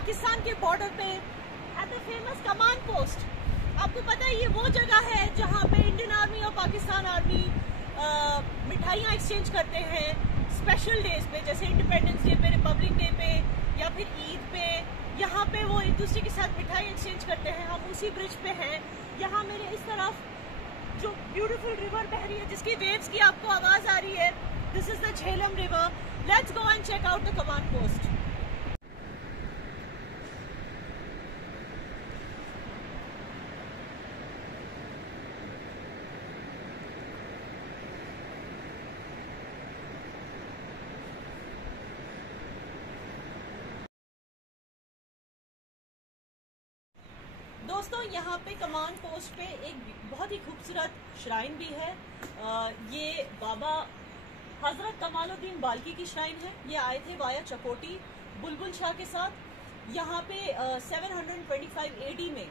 पाकिस्तान के बॉर्डर पे at the famous command post. आपको पता है ये वो जगह है जहाँ पे इंडियन आर्मी और पाकिस्तान आर्मी मिठाइयाँ एक्सचेंज करते हैं स्पेशल डेज पे, जैसे इंडिपेंडेंस डे पे, रिपब्लिक डे पे या फिर ईद पे। यहाँ पे वो एक दूसरे के साथ मिठाई एक्सचेंज करते हैं। हम उसी ब्रिज पे हैं। यहाँ मेरे इस तरफ जो ब्यूटीफुल रिवर बह रही है जिसकी वेव्स की आपको आवाज आ रही है, this is the Jhelum river. Let's go and check out the command post. दोस्तों यहाँ पे कमांड पोस्ट पे एक बहुत ही खूबसूरत श्राइन भी है। ये बाबा हजरत कमालुद्दीन बाल्की की श्राइन है। ये आए थे वाया चकोटी बुलबुल शाह के साथ। यहाँ पे 725 AD में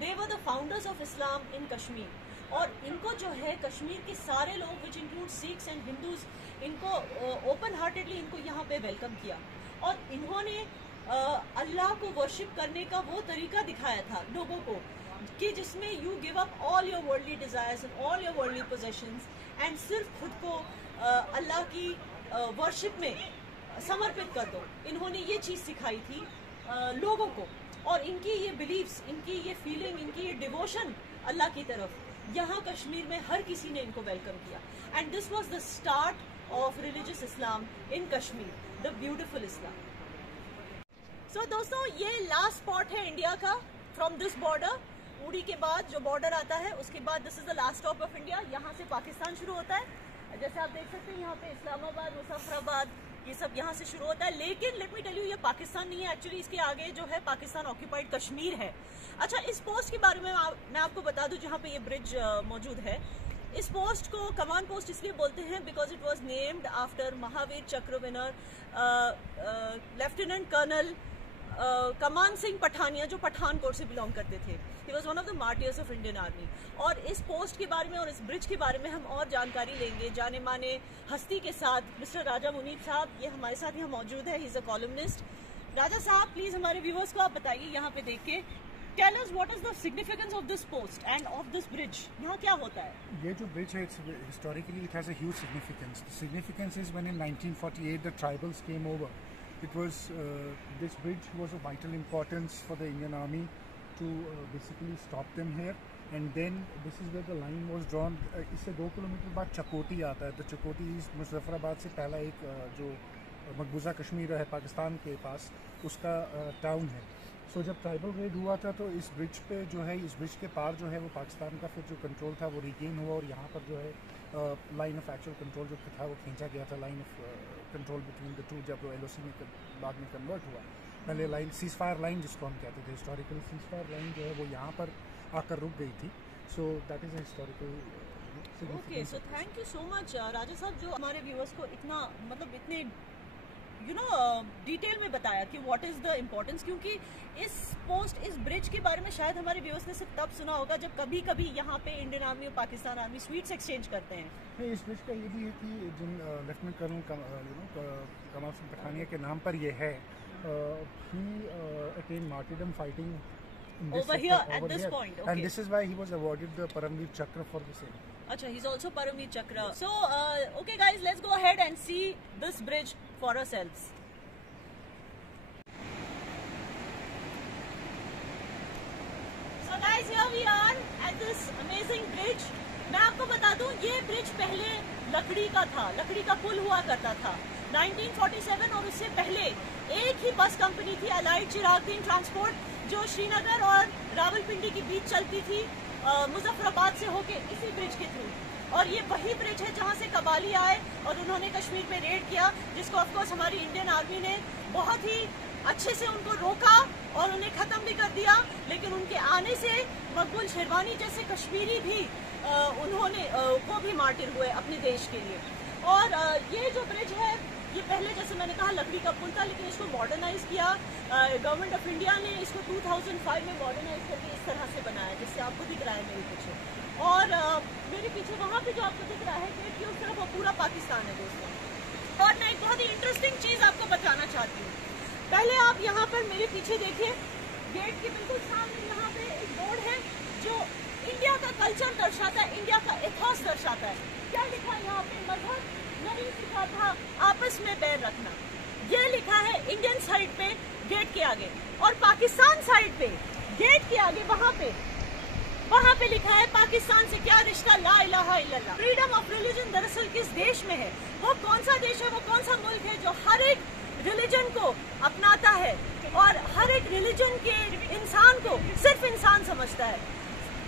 they were the founders of Islam in Kashmir. और इनको जो है कश्मीर के सारे लोग which include Sikhs and Hindus, इनको ओपन हार्टेडली इनको यहाँ पे वेलकम किया। और इन्होंने अल्लाह को वर्शिप करने का वो तरीका दिखाया था लोगों को कि जिसमें you give up all your worldly desires and all your worldly possessions and सिर्फ खुद को अल्लाह की वर्शिप में समर्पित कर दो। इन्होंने ये चीज़ सिखाई थी लोगों को। और इनकी ये बिलीव्स, इनकी ये फीलिंग, इनकी ये डिवोशन अल्लाह की तरफ यहाँ कश्मीर में हर किसी ने इनको वेलकम किया। And this was the start of religious Islam in Kashmir, the beautiful Islam. तो दोस्तों ये लास्ट स्पॉट है इंडिया का फ्रॉम दिस बॉर्डर। उड़ी के बाद जो बॉर्डर आता है उसके बाद this is the last stop of India. यहाँ से पाकिस्तान शुरू होता है। जैसे आप देख सकते हैं यहाँ पे इस्लामाबाद, मुजफ्फराबाद, ये सब यहाँ से शुरू होता है। लेकिन लेट मी टेल यू, ये पाकिस्तान नहीं है एक्चुअली। इसके आगे जो है पाकिस्तान ऑक्यूपाइड कश्मीर है। अच्छा, इस पोस्ट के बारे में मैं आपको बता दूं जहाँ पे ये ब्रिज मौजूद है। इस पोस्ट को कमांड पोस्ट इसलिए बोलते हैं because it was named after Mahavir चक्र विनर लेफ्टिनेंट कर्नल कमान सिंह पठानिया, जो पठानकोट से बिलोंग करते थे। He was one of the martyrs of Indian army. और इस पोस्ट के बारे में और इस ब्रिज के बारे में हम और जानकारी लेंगे जाने माने हस्ती के साथ। मिस्टर राजा मुनीब साहब ये हमारे साथ यहाँ मौजूद है। He is a columnist. राजा साहब प्लीज हमारे व्यूअर्स को आप बताइए यहाँ पे देख के, tell us what is the significance of this post and of this bridge. यहाँ क्या होता है? ये जो ब्रिज है historically it has a huge significance. The significance is when in 1948 the tribals came over. It was this bridge was of vital importance for the Indian Army to basically stop them here, and then this is where the line was drawn. इससे 2 kilometre बाद चकोटी आता है। तो चकोटी मुजफ्फराबाद से पहला एक जो मकबूजा कश्मीर है पाकिस्तान के पास, उसका टाउन है। सो जब ट्राइबल रेड हुआ था तो इस ब्रिज पे जो है, इस ब्रिज के पार जो है वो पाकिस्तान का फिर जो कंट्रोल था वो रिगेन हुआ। और यहाँ पर जो है लाइन ऑफ एक्चुअल कंट्रोल जो था वो खींचा गया था, line of control between the two, जब LOC में बाद में कन्वर्ट हुआ। पहले लाइन सीज फायर लाइन जिसको हम कहते थे, हिस्टोरिकल सीज फायर लाइन जो है वो यहाँ पर आकर रुक गई थी। So that is a historical. Okay, so thank you so much Raja Sahab, जो हमारे व्यूअर्स को इतना इतने डिटेल में बताया कि व्हाट इज द इम्पोर्टेंस। क्योंकि इस ब्रिज के बारे में शायद हमारे व्यूअर्स ने सिर्फ तब सुना होगा जब कभी कभी यहाँ पे इंडियन आर्मी और पाकिस्तान आर्मी स्वीट्स एक्सचेंज करते हैं। नहीं, इस ब्रिज का ये भी है कि जिन लेफ्टिनेंट कर्नल कमाल सिंह पठानिया के नाम पर ये है, he attained martyrdom fighting over here at this point. Okay. And this is why he was awarded the Paramveer Chakra for the same. Acha, he's also Paramveer Chakra. So, okay guys, let's go ahead and see this bridge for ourselves. So guys, here we are at this amazing bridge. मैं आपको बता दूं, ये bridge पहले लकड़ी का था, लकड़ी का पुल हुआ करता था। 1947 और उससे पहले एक ही बस कंपनी थी, अलाइड चिरागदीन ट्रांसपोर्ट, जो श्रीनगर और रावलपिंडी के बीच चलती थी मुजफ्फराबाद से होके इसी ब्रिज के थ्रू। और ये वही ब्रिज है जहाँ से कबाली आए और उन्होंने कश्मीर पे रेड किया, जिसको ऑफकोर्स हमारी इंडियन आर्मी ने बहुत ही अच्छे से उनको रोका और उन्हें खत्म भी कर दिया। लेकिन उनके आने से मकबूल शेरवानी जैसे कश्मीरी भी उन्होंने वो भी मार्टिर हुए अपने देश के लिए। और ये जो ब्रिज है ये पहले जैसे मैंने कहा लकड़ी का पुल था, लेकिन इसको मॉडर्नाइज किया गवर्नमेंट ऑफ इंडिया ने। इसको 2005 में मॉडर्नाइज करके इस तरह से बनाया जिससे आपको दिख रहा है मेरे पीछे। और मेरे पीछे वहाँ पे जो आपको दिख रहा है गेट की उस तरफ वो पूरा पाकिस्तान है दोस्तों। और मैं एक बहुत ही इंटरेस्टिंग चीज़ आपको बताना चाहती हूँ। पहले आप यहाँ पर मेरे पीछे देखिए, गेट के बिल्कुल सामने यहाँ पे एक बोर्ड है जो इंडिया का कल्चर दर्शाता है, इंडिया का इतिहास दर्शाता है। क्या लिखा है यहाँ पे? मजहब नहीं सिखाता आपस में बैर रखना, ये लिखा है इंडियन साइड पे गेट के आगे। और पाकिस्तान साइड पे गेट के आगे वहाँ पे लिखा है पाकिस्तान से क्या रिश्ता, ला इलाहा इल्लल्लाह। फ्रीडम ऑफ रिलीजन दरअसल किस देश में है? वो कौन सा देश है, वो कौन सा मुल्क है जो हर एक रिलीजन को अपनाता है और हर एक रिलीजन के इंसान को सिर्फ इंसान समझता है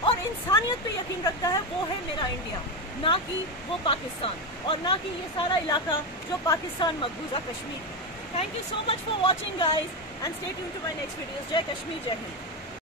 और इंसानियत पे यकीन रखता है? वो है मेरा इंडिया, ना कि वो पाकिस्तान और ना कि ये सारा इलाका जो पाकिस्तान मकबूजा Kashmir. Thank you so much for watching guys and stay tuned to my next videos. जय कश्मीर, जय हिंद।